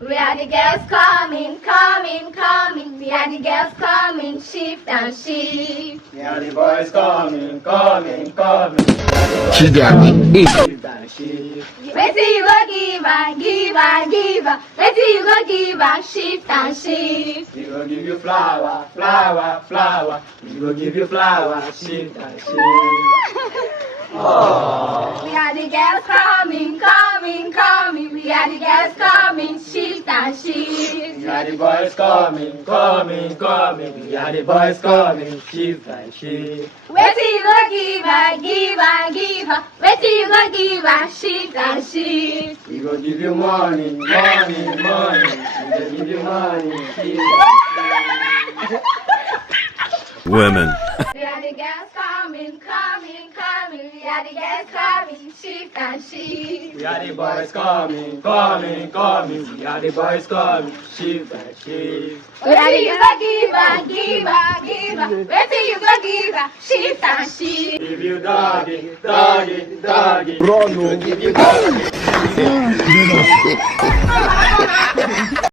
We are the girls coming, coming, coming. We are the girls coming, shift and shift. We are the boys coming, coming, coming. Kidani. Shift and shift. Wait till you go give and give and give. Wait till you go give and shift and shift. We will give you flower, flower, flower. We will give you flower, shift and shift. Oh. We are the girls coming, coming, coming. We are the girls coming, shift and shift. We are the boys coming, coming, coming. We are the boys coming, shift and shift. Wait till you go give and give and give. Wait till you go give and shift and shift. We will give you money, money, money. We will give you money, shift and shift. Women. We are the girls coming, coming, coming. We are the girls coming, shift and shift. We are the boys coming, coming, coming. We are the boys coming, shift and shift. Wait till you go give and give and give. Wait till you go give and shift and shift. Give you doggy, doggy, doggy. Run, Give you doggy.